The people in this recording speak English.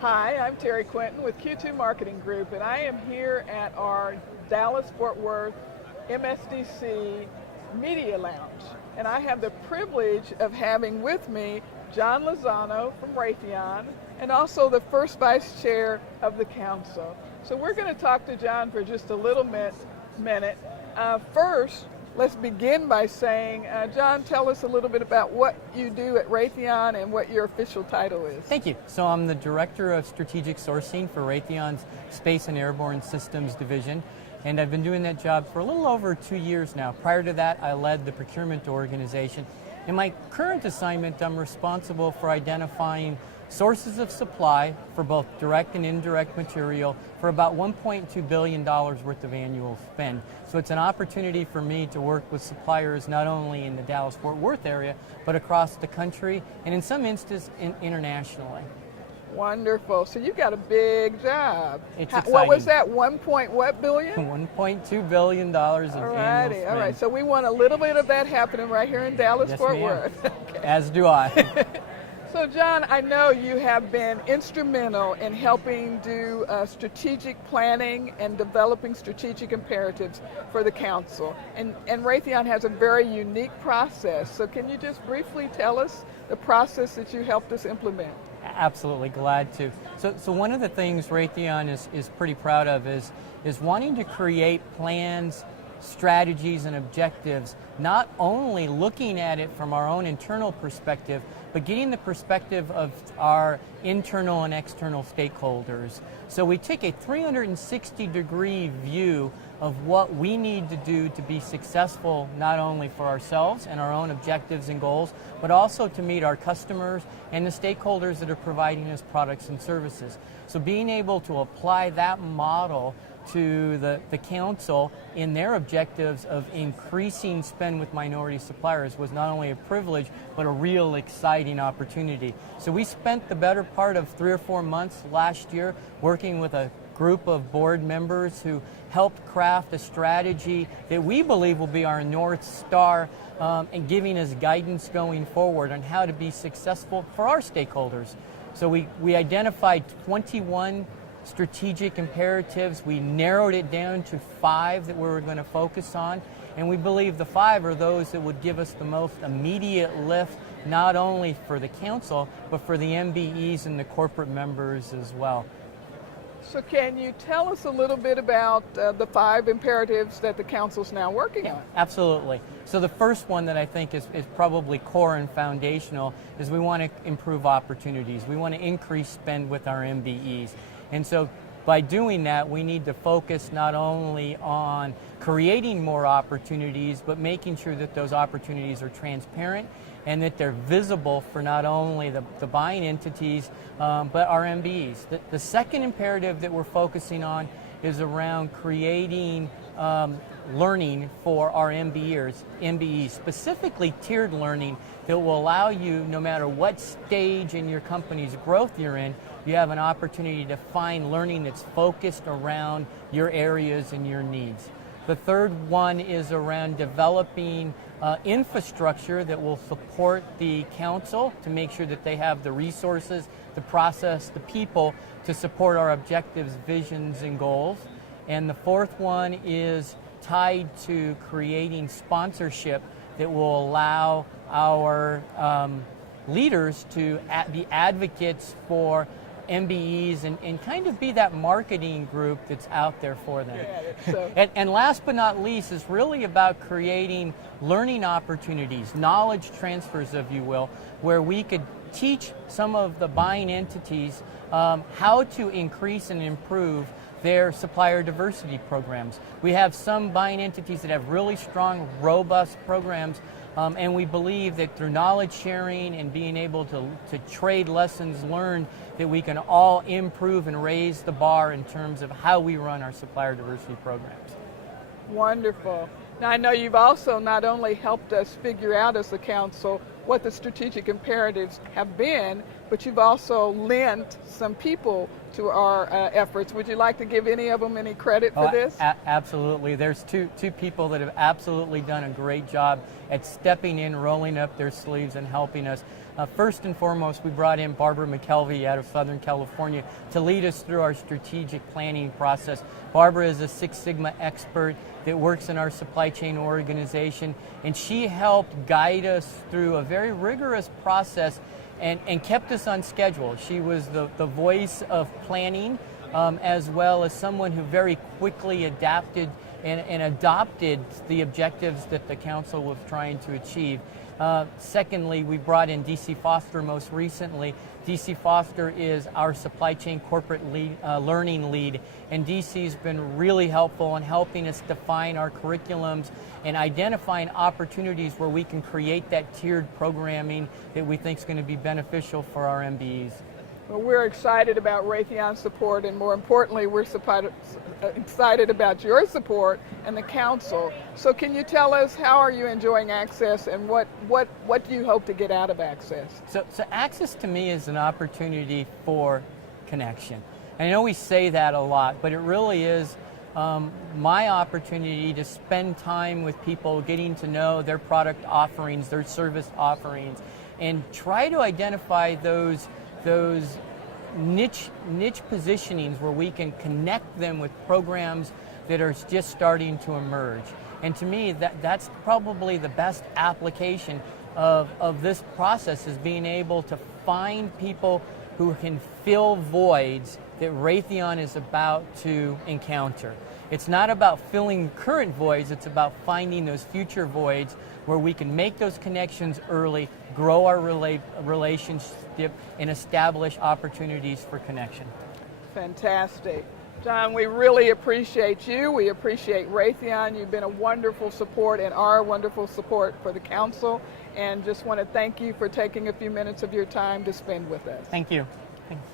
Hi, I'm Terri Quinton with Q2 Marketing Group, and I am here at our Dallas-Fort Worth MSDC Media Lounge. And I have the privilege of having with me John Lozano from Raytheon, and also the first vice chair of the council. So we're going to talk to John for just a little minute. First, let's begin by saying, John, tell us a little bit about what you do at Raytheon and what your official title is. Thank you. So I'm the Director of Strategic Sourcing for Raytheon's Space and Airborne Systems Division, and I've been doing that job for a little over 2 years now. Prior to that, I led the procurement organization. In my current assignment, I'm responsible for identifying sources of supply for both direct and indirect material for about $1.2 billion worth of annual spend. So it's an opportunity for me to work with suppliers not only in the Dallas-Fort Worth area, but across the country and in some instances internationally. Wonderful. So you've got a big job. It's exciting. What was that, what billion? $1.2 billion of annual spend. All right, so we want a little bit of that happening right here in Dallas-Fort Worth. Okay. As do I. So John, I know you have been instrumental in helping do strategic planning and developing strategic imperatives for the council. And Raytheon has a very unique process. So can you just briefly tell us the process that you helped us implement? Absolutely, glad to. So one of the things Raytheon is pretty proud of is wanting to create plans, strategies, and objectives, not only looking at it from our own internal perspective, but getting the perspective of our internal and external stakeholders. So we take a 360-degree view of what we need to do to be successful, not only for ourselves and our own objectives and goals, but also to meet our customers and the stakeholders that are providing us products and services. So being able to apply that model to the council in their objectives of increasing spend with minority suppliers was not only a privilege, but a real exciting opportunity. So we spent the better part of 3 or 4 months last year working with a group of board members who helped craft a strategy that we believe will be our North Star and giving us guidance going forward on how to be successful for our stakeholders. So we identified 21 strategic imperatives. We narrowed it down to 5 that we were going to focus on, and we believe the 5 are those that would give us the most immediate lift, not only for the council, but for the MBEs and the corporate members as well. So can you tell us a little bit about the 5 imperatives that the council's now working on? Absolutely. So the first one that I think is probably core and foundational is we want to improve opportunities. We want to increase spend with our MBEs. And so by doing that, we need to focus not only on creating more opportunities, but making sure that those opportunities are transparent and that they're visible for not only the buying entities, but our MBEs. The second imperative that we're focusing on is around creating learning for our MBEs, specifically tiered learning that will allow you, no matter what stage in your company's growth you're in, you have an opportunity to find learning that's focused around your areas and your needs. The third one is around developing infrastructure that will support the council to make sure that they have the resources, the process, the people to support our objectives, visions, and goals. And the fourth one is tied to creating sponsorship that will allow our leaders to be advocates for MBEs and kind of be that marketing group that's out there for them. And last but not least is really about creating learning opportunities, knowledge transfers, if you will, where we could teach some of the buying entities how to increase and improve their supplier diversity programs. We have some buying entities that have really strong, robust programs, and we believe that through knowledge sharing and being able to trade lessons learned, that we can all improve and raise the bar in terms of how we run our supplier diversity programs. Wonderful. Now I know you've also not only helped us figure out as a council what the strategic imperatives have been, but you've also lent some people to our efforts. Would you like to give any of them any credit for this? Absolutely. There's two people that have absolutely done a great job at stepping in, rolling up their sleeves, and helping us. First and foremost, we brought in Barbara McKelvey out of Southern California to lead us through our strategic planning process. Barbara is a Six Sigma expert that works in our supply chain organization, and she helped guide us through a very rigorous process and kept us on schedule. She was the voice of planning, as well as someone who very quickly adapted and adopted the objectives that the council was trying to achieve. Secondly, we brought in DC Foster most recently. DC Foster is our supply chain corporate lead, learning lead, and DC's been really helpful in helping us define our curriculums and identifying opportunities where we can create that tiered programming that we think is going to be beneficial for our MBEs. Well, we're excited about Raytheon's support, and more importantly, we're excited about your support and the council. So can you tell us, how are you enjoying Access, and what do you hope to get out of Access? So Access to me is an opportunity for connection. And I know we say that a lot, but it really is my opportunity to spend time with people, getting to know their product offerings, their service offerings, and try to identify those niche positionings where we can connect them with programs that are just starting to emerge. And to me, that's probably the best application of this process, is being able to find people who can fill voids that Raytheon is about to encounter. It's not about filling current voids, it's about finding those future voids where we can make those connections early, grow our relationship, and establish opportunities for connection. Fantastic. John, we really appreciate you. We appreciate Raytheon. You've been a wonderful support and are a wonderful support for the council, and just want to thank you for taking a few minutes of your time to spend with us. Thank you. Thanks.